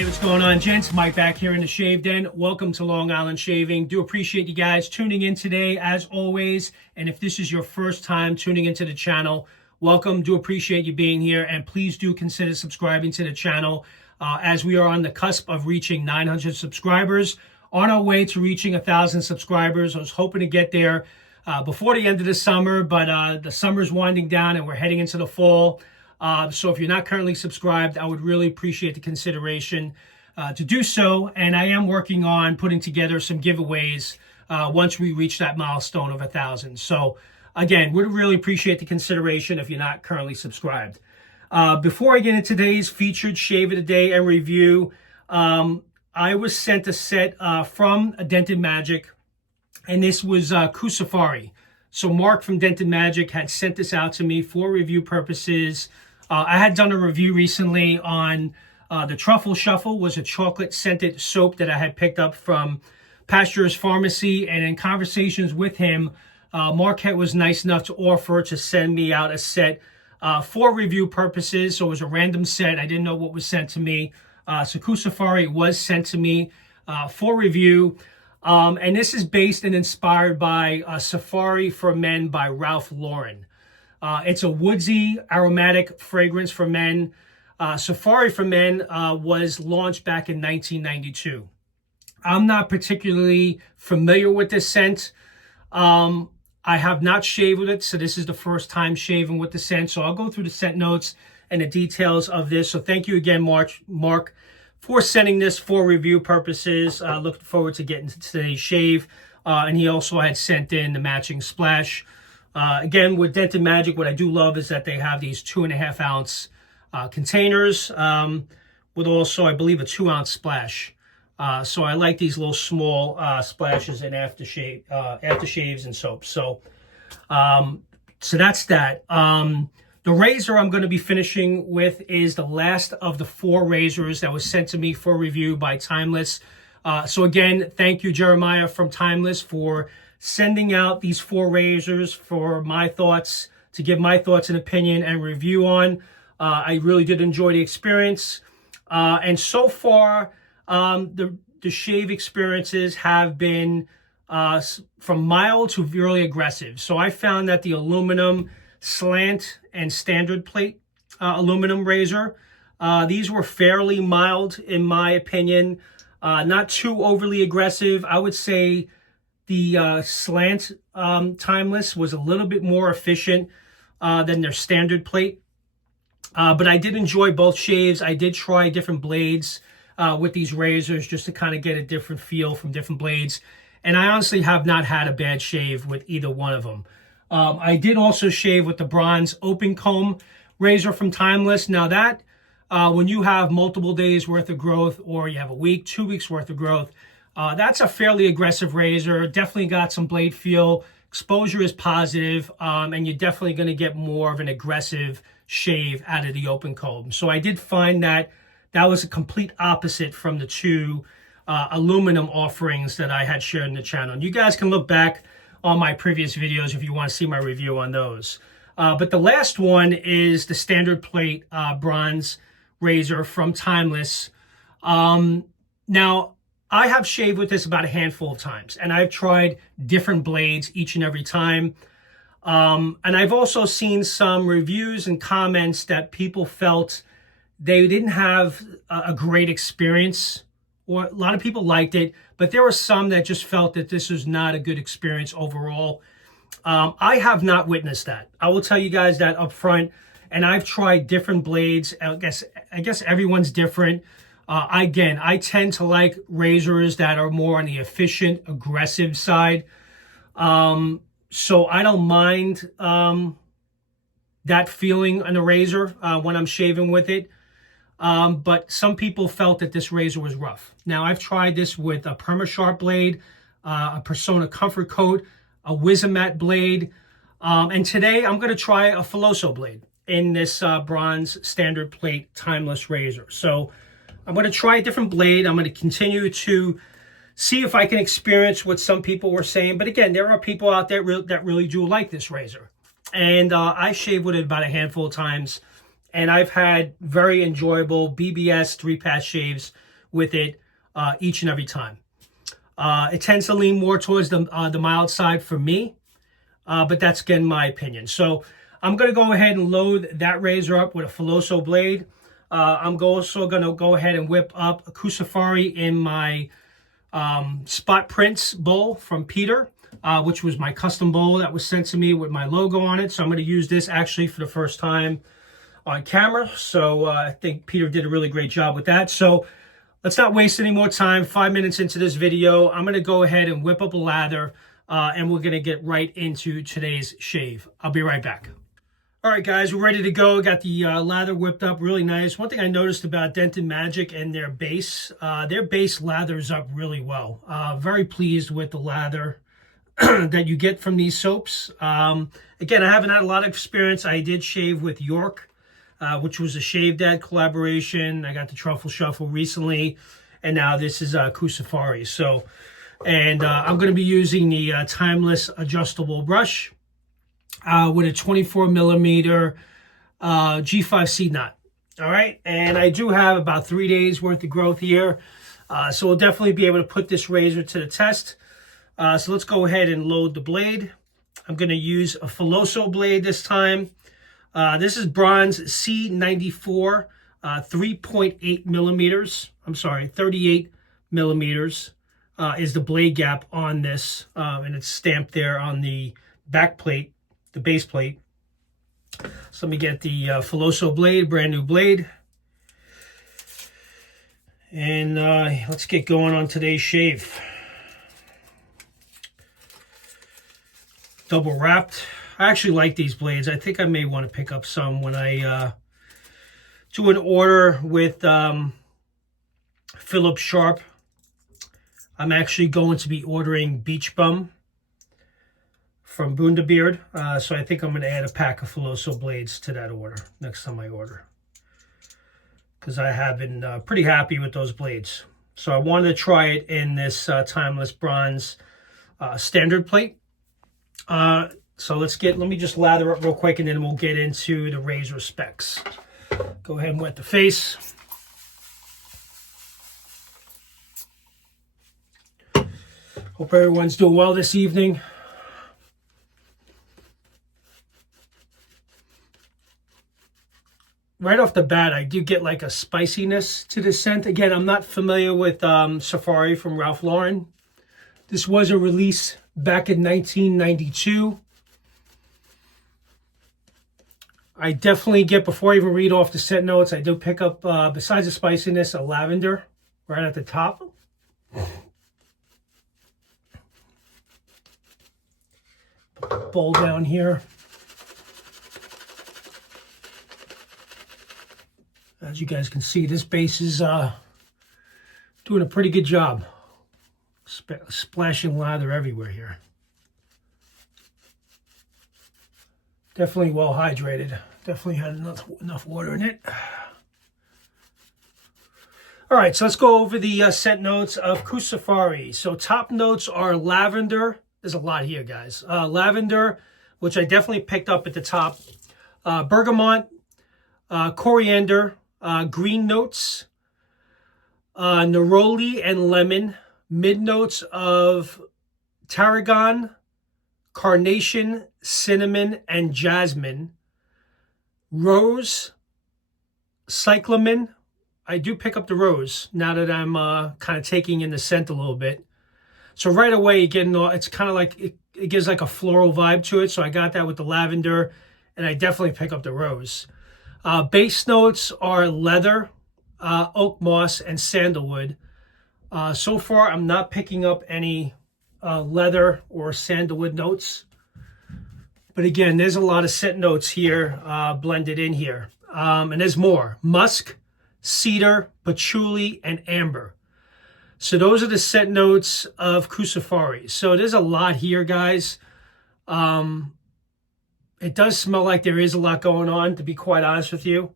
Hey, what's going on, gents? Mike back here in the Shave Den. Welcome to Long Island Shaving. Do appreciate you guys tuning in today, as always. And if this is your first time tuning into the channel, welcome. Do appreciate you being here. And please do consider subscribing to the channel as we are on the cusp of reaching 900 subscribers. On our way to reaching 1,000 subscribers. I was hoping to get there before the end of the summer, but the summer's winding down and we're heading into the fall. So if you're not currently subscribed, I would really appreciate the consideration to do so. And I am working on putting together some giveaways once we reach that milestone of 1,000. So again, would really appreciate the consideration if you're not currently subscribed. Before I get into today's featured shave of the day and review, I was sent a set from Denton Majik, and this was KuSaFari. So Mark from Denton Majik had sent this out to me for review purposes. I had done a review recently on the Truffle Shuffle, was a chocolate scented soap that I had picked up from Pasteur's Pharmacy. And in conversations with him, Mark was nice enough to offer to send me out a set for review purposes. So it was a random set. I didn't know what was sent to me. So KuSaFari was sent to me for review. And this is based and inspired by Safari for Men by Ralph Lauren. It's a woodsy, aromatic fragrance for men. Safari for Men was launched back in 1992. I'm not particularly familiar with this scent. I have not shaved with it, so this is the first time shaving with the scent. So I'll go through the scent notes and the details of this. So thank you again, Mark, for sending this for review purposes. Looking forward to getting to today's shave. And he also had sent in the matching splash. Again, with Denton Majik, what I do love is that they have these 2.5 ounce containers with also, I believe, a 2 ounce splash. So I like these little small splashes in aftershaves and soaps. So that's that. The razor I'm going to be finishing with is the last of the 4 razors that was sent to me for review by Timless. So again, thank you, Jeremiah from Timless, for sending out these 4 razors for my thoughts, to give my thoughts and opinion and review on. I really did enjoy the experience. And so far, the shave experiences have been from mild to really aggressive. So I found that the aluminum slant and standard plate aluminum razor, these were fairly mild in my opinion, not too overly aggressive. I would say the slant Timless was a little bit more efficient than their standard plate. But I did enjoy both shaves. I did try different blades with these razors just to kind of get a different feel from different blades. And I honestly have not had a bad shave with either one of them. I did also shave with the bronze open comb razor from Timless. Now that, when you have multiple days worth of growth, or you have a week, 2 weeks worth of growth, that's a fairly aggressive razor. Definitely got some blade feel. Exposure is positive, and you're definitely going to get more of an aggressive shave out of the open comb. So I did find that that was a complete opposite from the 2 aluminum offerings that I had shared in the channel. And you guys can look back on my previous videos if you want to see my review on those. But the last one is the standard plate bronze razor from Timless. Now, I have shaved with this about a handful of times, and I've tried different blades each and every time. And I've also seen some reviews and comments that people felt they didn't have a great experience, or a lot of people liked it, but there were some that just felt that this was not a good experience overall. I have not witnessed that. I will tell you guys that up front, and I've tried different blades. I guess everyone's different. Again, I tend to like razors that are more on the efficient, aggressive side. So I don't mind that feeling on the razor when I'm shaving with it. But some people felt that this razor was rough. Now, I've tried this with a PermaSharp blade, a Persona Comfort Coat, a Wizamat blade, and today I'm going to try a Filoso blade in this bronze standard plate Timless razor. So I'm going to try a different blade. I'm going to continue to see if I can experience what some people were saying. But again, there are people out there that really do like this razor. And I shaved with it about a handful of times. And I've had very enjoyable BBS 3-pass shaves with it each and every time. It tends to lean more towards the mild side for me, but that's, again, my opinion. So I'm going to go ahead and load that razor up with a Filoso blade. I'm also going to go ahead and whip up a KuSaFari in my Spot Prints bowl from Peter, which was my custom bowl that was sent to me with my logo on it. So I'm going to use this actually for the first time on camera. So I think Peter did a really great job with that. So let's not waste any more time. 5 minutes into this video, I'm going to go ahead and whip up a lather, and we're going to get right into today's shave. I'll be right back. All right, guys, we're ready to go. Got the lather whipped up really nice. One thing I noticed about Denton Majik and their base lathers up really well. Very pleased with the lather that you get from these soaps. Again, I haven't had a lot of experience. I did shave with York, which was a Shave Dad collaboration. I got the Truffle Shuffle recently, and now this is KuSaFari. So, and I'm going to be using the Timless adjustable brush with a 24 millimeter G5C knot. All right, and I do have about 3 days worth of growth here, so we'll definitely be able to put this razor to the test. So let's go ahead and load the blade. I'm going to use a Filoso blade this time. This is bronze C94, 3.8 millimeters. I'm sorry, 38 millimeters is the blade gap on this, and it's stamped there on the back plate, the base plate. So let me get the Filoso blade, brand new blade. And let's get going on today's shave. Double wrapped. I actually like these blades. I think I may want to pick up some when I do an order with Philip Sharp. I'm actually going to be ordering Beach Bum from Bundabeard. So I think I'm going to add a pack of Filoso blades to that order next time I order, because I have been pretty happy with those blades. So I wanted to try it in this Timeless Bronze standard plate. So let me just lather up real quick, and then we'll get into the razor specs. Go ahead and wet the face. Hope everyone's doing well this evening. Right off the bat, I do get like a spiciness to the scent. Again, I'm not familiar with Safari from Ralph Lauren. This was a release back in 1992. I definitely get, before I even read off the scent notes, I do pick up, besides the spiciness, a lavender right at the top. Put the bowl down here. As you guys can see, this base is doing a pretty good job. Splashing lather everywhere here. Definitely well hydrated. Definitely had enough water in it. All right, so let's go over the scent notes of KuSaFari. So top notes are lavender. There's a lot here, guys. Lavender, which I definitely picked up at the top. Bergamot, coriander, green notes, neroli and lemon. Mid notes of tarragon, carnation, cinnamon, and jasmine. Rose, cyclamen. I do pick up the rose now that I'm kind of taking in the scent a little bit. So right away, again, it's kind of like, it gives like a floral vibe to it. So I got that with the lavender, and I definitely pick up the rose. Base notes are leather, Oakmoss, and Sandalwood. So far, I'm not picking up any leather or sandalwood notes. But again, there's a lot of scent notes here blended in here. And there's more. Musk, cedar, patchouli, and amber. So those are the scent notes of KuSaFari. So there's a lot here, guys. It does smell like there is a lot going on, to be quite honest with you.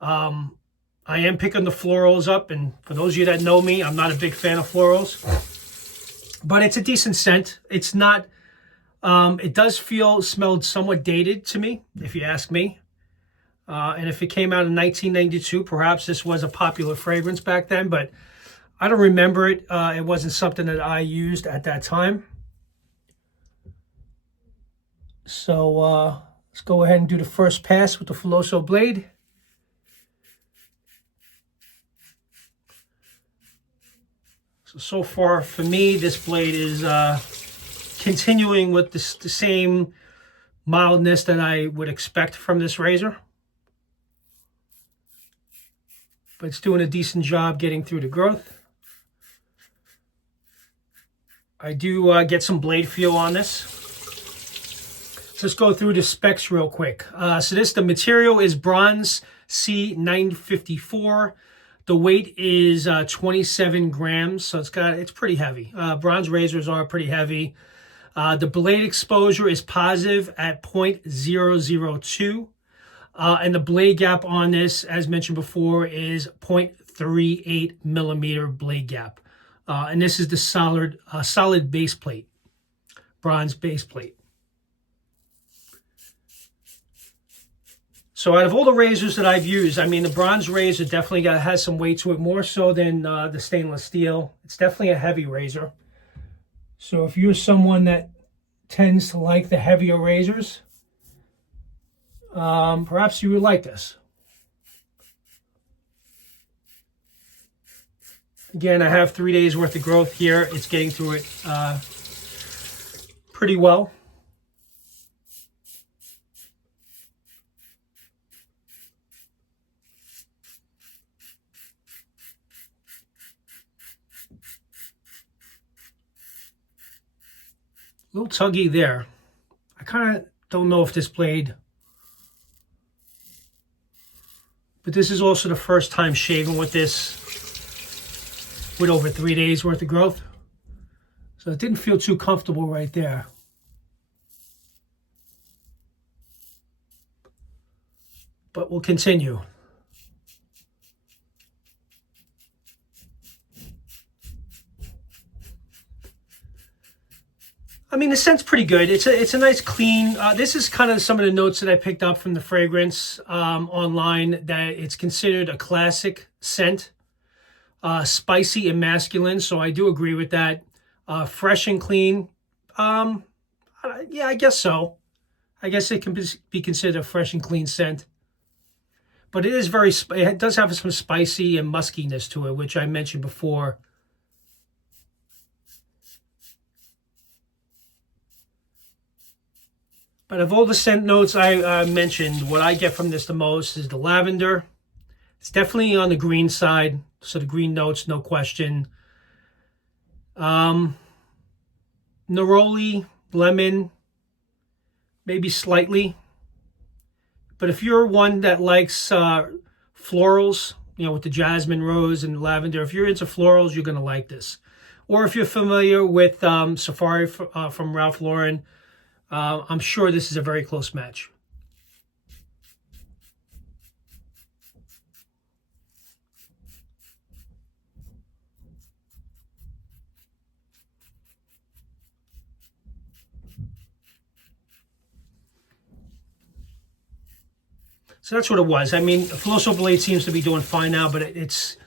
I am picking the florals up, and for those of you that know me, I'm not a big fan of florals. But it's a decent scent. It's not, it does smell somewhat dated to me, if you ask me. And if it came out in 1992, perhaps this was a popular fragrance back then, but I don't remember it. It wasn't something that I used at that time. So let's go ahead and do the first pass with the Filoso blade. So far for me, this blade is continuing with the same mildness that I would expect from this razor. But it's doing a decent job getting through the growth. I do get some blade feel on this. So let's go through the specs real quick. So the material is bronze C954. The weight is 27 grams, so it's pretty heavy. Bronze razors are pretty heavy. The blade exposure is positive at 0.002. And the blade gap on this, as mentioned before, is 0.38 millimeter blade gap. And this is the solid base plate, bronze base plate. So out of all the razors that I've used, I mean, the bronze razor definitely has some weight to it, more so than the stainless steel. It's definitely a heavy razor. So if you're someone that tends to like the heavier razors, perhaps you would like this. Again, I have 3 days worth of growth here. It's getting through it pretty well. A little tuggy there. I kind of don't know if this blade, but this is also the first time shaving with this with over 3 days worth of growth. So it didn't feel too comfortable right there. But we'll continue. I mean, the scent's pretty good. It's a nice clean. This is kind of some of the notes that I picked up from the fragrance online, that it's considered a classic scent, spicy and masculine. So I do agree with that. Fresh and clean. Yeah, I guess so. I guess it can be considered a fresh and clean scent. But it is it does have some spicy and muskiness to it, which I mentioned before. But of all the scent notes I mentioned, what I get from this the most is the lavender. It's definitely on the green side, so the green notes, no question. Neroli, lemon, maybe slightly. But if you're one that likes florals, you know, with the jasmine, rose, and lavender, if you're into florals, you're going to like this. Or if you're familiar with KuSaFari from Ralph Lauren, I'm sure this is a very close match. So that's what it was. I mean, the Filoso blade seems to be doing fine now, but it's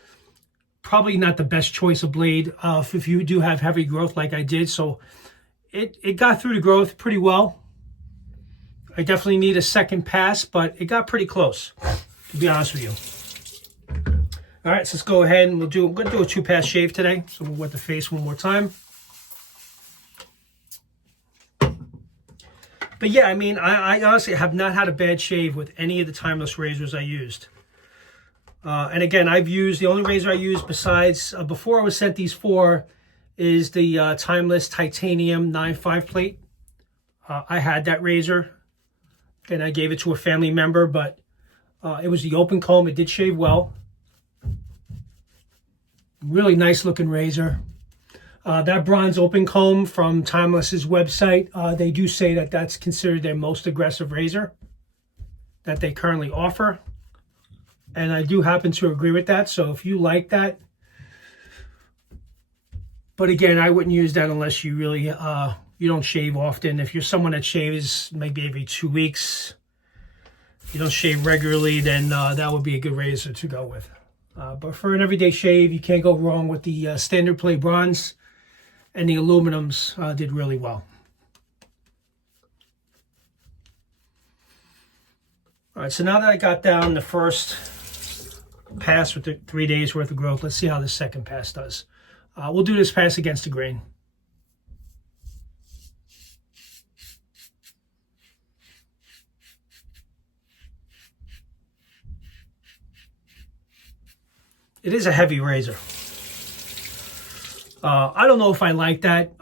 probably not the best choice of blade if you do have heavy growth like I did. So it got through the growth pretty well. I definitely need a second pass, but it got pretty close, to be honest with you. All right, so let's go ahead and I'm going to do a 2-pass shave today. So we'll wet the face one more time. But yeah, I mean, I honestly have not had a bad shave with any of the Timeless razors I used. And again, the only razor I used besides, before I was sent these 4, is the Timeless Titanium 9.5 plate. I had that razor, and I gave it to a family member, but it was the open comb. It did shave well. Really nice looking razor. That bronze open comb from Timeless's website, they do say that that's considered their most aggressive razor that they currently offer. And I do happen to agree with that. So if you like that, but again, I wouldn't use that unless you really, you don't shave often. If you're someone that shaves maybe every 2 weeks, you don't shave regularly, then that would be a good razor to go with. But for an everyday shave, you can't go wrong with the standard plate bronze, and the aluminums did really well. All right, so now that I got down the first pass with the 3 days worth of growth, let's see how the second pass does. We'll do this pass against the grain. It is a heavy razor. I don't know if I like that.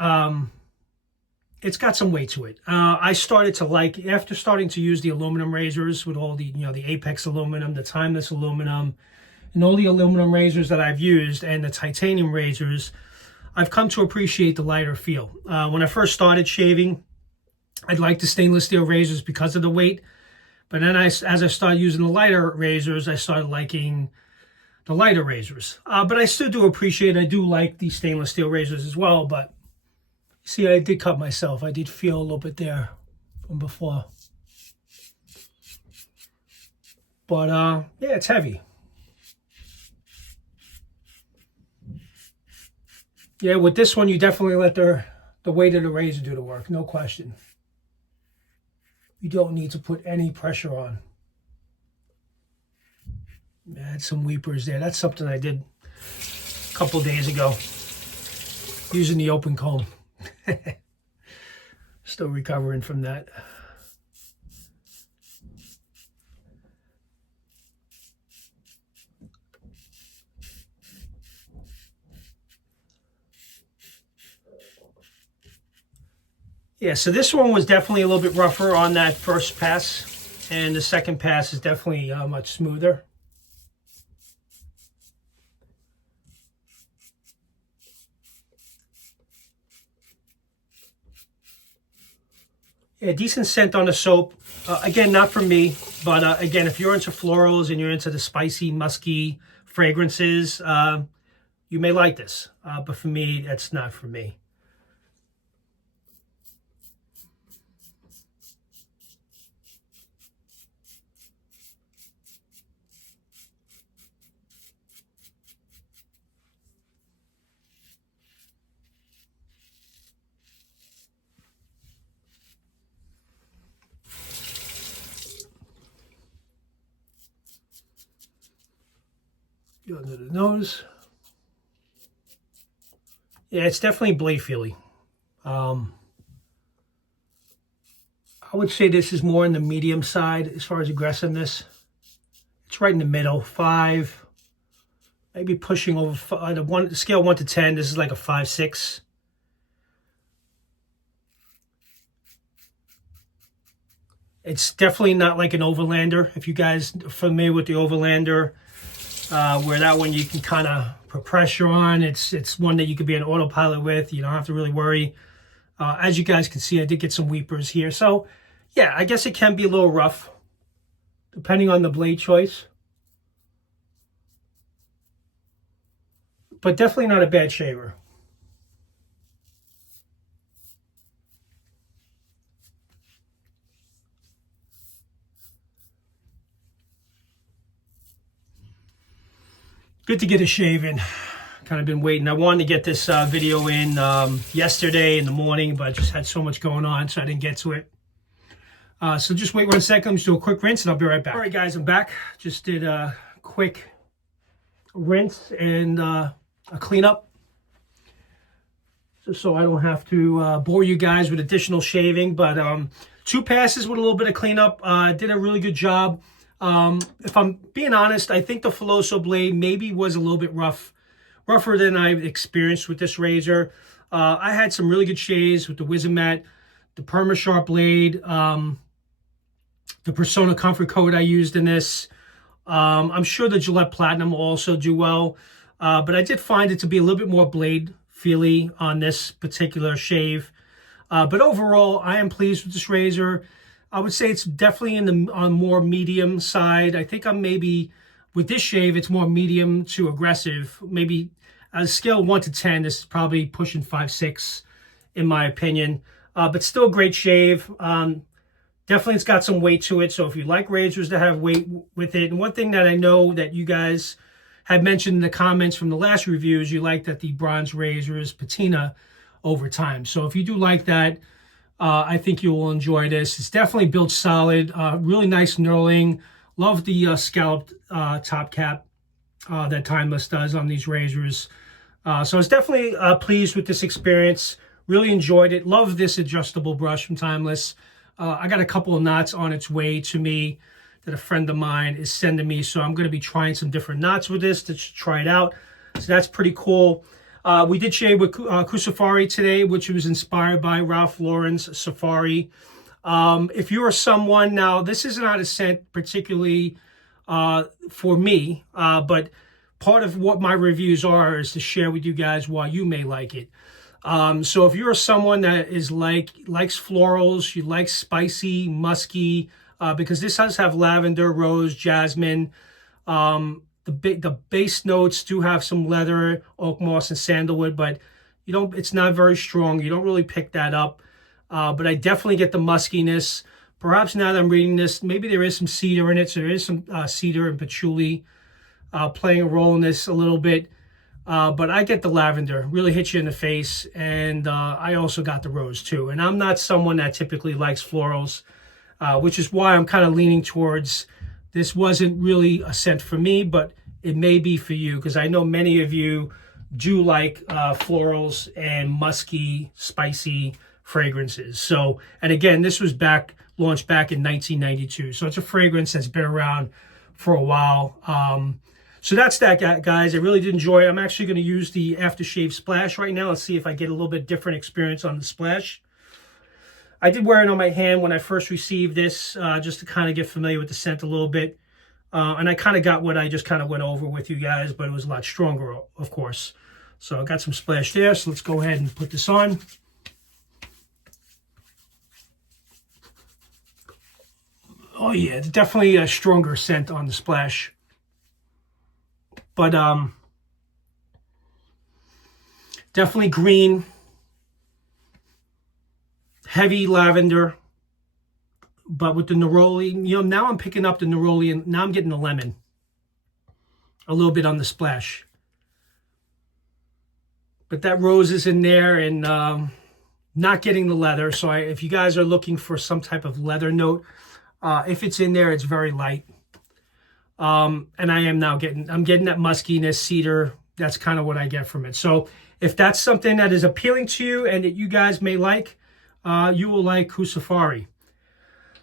It's got some weight to it. I started to like, after starting to use the aluminum razors with all the, the Apex aluminum, the Timless aluminum, and all the aluminum razors that I've used, and the titanium razors, I've come to appreciate the lighter feel. When I first started shaving, I'd like the stainless steel razors because of the weight. But then as I started using the lighter razors, I started liking the lighter razors. But I still do appreciate, I do like the stainless steel razors as well. But see, I did cut myself. I did feel a little bit there from before. But yeah, it's heavy. Yeah, with this one, you definitely let the weight of the razor do the work, no question. You don't need to put any pressure on. Add some weepers there. That's something I did a couple days ago, using the open comb. Still recovering from that. Yeah, so this one was definitely a little bit rougher on that first pass, and the second pass is definitely much smoother. Yeah, decent scent on the soap. Again, not for me, but again, if you're into florals and you're into the spicy, musky fragrances, you may like this. But for me, that's not for me. Go under the nose. Yeah, it's definitely blade feely. I would say this is more in the medium side as far as aggressiveness. It's right in the middle, 5, maybe pushing over 5, the scale 1 to 10. This is like a 5, 6. It's definitely not like an Overlander. If you guys are familiar with the Overlander, where that one you can kind of put pressure on. It's one that you could be an autopilot with. You don't have to really worry. As you guys can see, I did get some weepers here. So, yeah, I guess it can be a little rough, depending on the blade choice. But definitely not a bad shaver. Good to get a shave in. Kind of been waiting. I wanted to get this video in yesterday in the morning, but I just had so much going on, so I didn't get to it. So just wait 1 second. I'm just do a quick rinse, and I'll be right back. All right, guys, I'm back. Just did a quick rinse and a cleanup, just so I don't have to bore you guys with additional shaving. But 2 passes with a little bit of cleanup. Did a really good job. If I'm being honest, I think the Filoso blade maybe was a little bit rougher than I've experienced with this razor. I had some really good shaves with the Wizamet, the Perma-Sharp blade, the Persona Comfort Coat I used in this. I'm sure the Gillette Platinum will also do well, but I did find it to be a little bit more blade feely on this particular shave. But overall, I am pleased with this razor. I would say it's definitely on more medium side. I think I'm maybe, with this shave, it's more medium to aggressive. Maybe on a scale of 1 to 10, this is probably pushing 5, 6, in my opinion. But still a great shave. Definitely it's got some weight to it. So if you like razors that have weight with it, and one thing that I know that you guys had mentioned in the comments from the last reviews, you like that the bronze razors patina over time. So if you do like that, I think you will enjoy this. It's definitely built solid, really nice knurling. Love the scalloped top cap that Timless does on these razors. So I was definitely pleased with this experience. Really enjoyed it. Love this adjustable brush from Timless. I got a couple of knots on its way to me that a friend of mine is sending me. So I'm going to be trying some different knots with this to try it out. So that's pretty cool. We did shave with KuSaFari today, which was inspired by Ralph Lauren's Safari. If you are someone, now this is not a scent particularly for me, but part of what my reviews are is to share with you guys why you may like it. So if you're someone that is likes florals, you like spicy, musky, because this does have lavender, rose, jasmine. The base notes do have some leather, oakmoss, and sandalwood, but it's not very strong. You don't really pick that up. But I definitely get the muskiness. Perhaps now that I'm reading this, maybe there is some cedar in it. So there is some cedar and patchouli playing a role in this a little bit. But I get the lavender, really hits you in the face. And I also got the rose too. And I'm not someone that typically likes florals, which is why I'm kind of leaning towards this wasn't really a scent for me, but it may be for you, because I know many of you do like florals and musky, spicy fragrances. So, and again, this was launched back in 1992. So it's a fragrance that's been around for a while. So that's that, guys. I really did enjoy it. I'm actually going to use the aftershave splash right now. Let's see if I get a little bit different experience on the splash. I did wear it on my hand when I first received this, just to kind of get familiar with the scent a little bit. And I kind of got what I just kind of went over with you guys, but it was a lot stronger, of course. So I got some splash there. So let's go ahead and put this on. Oh yeah, it's definitely a stronger scent on the splash. But definitely green. Heavy lavender, but with the neroli, now I'm picking up the neroli, and now I'm getting the lemon a little bit on the splash. But that rose is in there, and not getting the leather. So if you guys are looking for some type of leather note, if it's in there, it's very light. And I'm getting that muskiness, cedar. That's kind of what I get from it. So if that's something that is appealing to you and that you guys may like, you will like KuSaFari.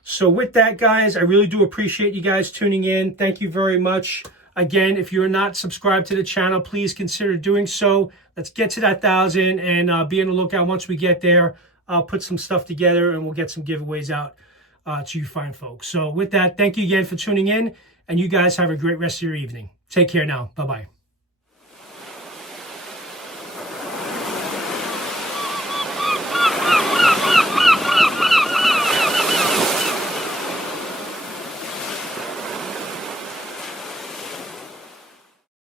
So with that, guys, I really do appreciate you guys tuning in. Thank you very much. Again, if you're not subscribed to the channel, please consider doing so. Let's get to that 1,000 and be on the lookout. Once we get there, I'll put some stuff together and we'll get some giveaways out to you fine folks. So with that, thank you again for tuning in, and you guys have a great rest of your evening. Take care now. Bye-bye.